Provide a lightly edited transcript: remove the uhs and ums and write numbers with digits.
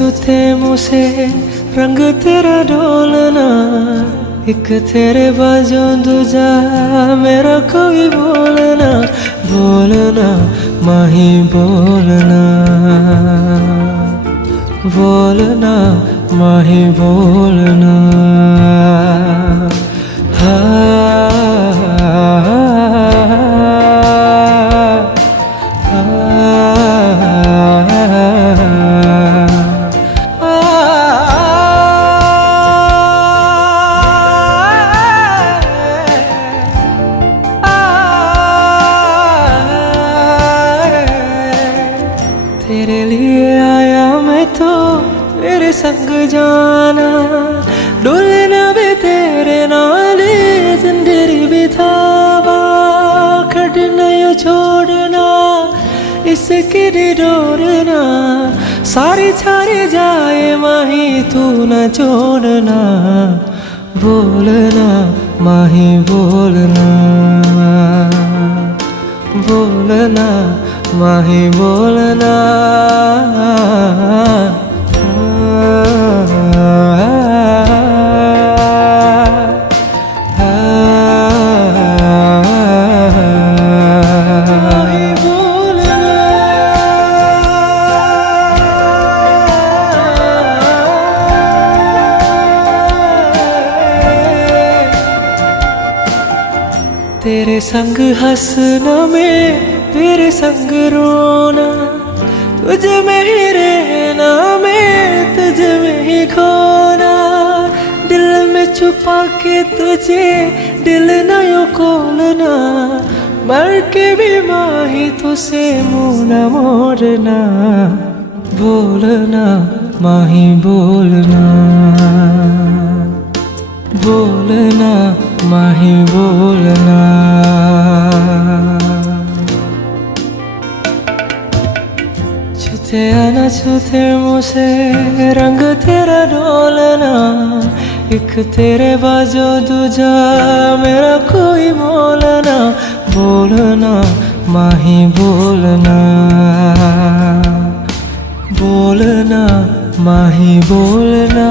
छूते मुझसे रंग तेरा डोलना, एक तेरे बाजू दूजा मेरा कोई बोलना, बोलना माही बोलना, बोलना माही बोलना। तेरे लिए आया मैं तो तेरे संग जाना, डोलना भी तेरे नाल जिंदगी बितावा, कटना यो छोड़ना इसकी डोरना, सारी छारी जाए माही तू न छोड़ना, बोलना माही बोलना, बोलना माही बोलना। तेरे संग हंसना में तेरे संग रोना, तुझे में ही रहना मैं तुझे में ही खोना, दिल में छुपा के तुझे दिल न यो खोलना, मर के भी माही तुझसे मुँह न मोड़ना, बोलना माही बोलना, बोलना माही बोलना। छूते आना छूते मुझसे रंग तेरा डोलना, एक तेरे बाजू दूजा मेरा कोई बोलना, बोलना माही बोलना, बोलना माही बोलना।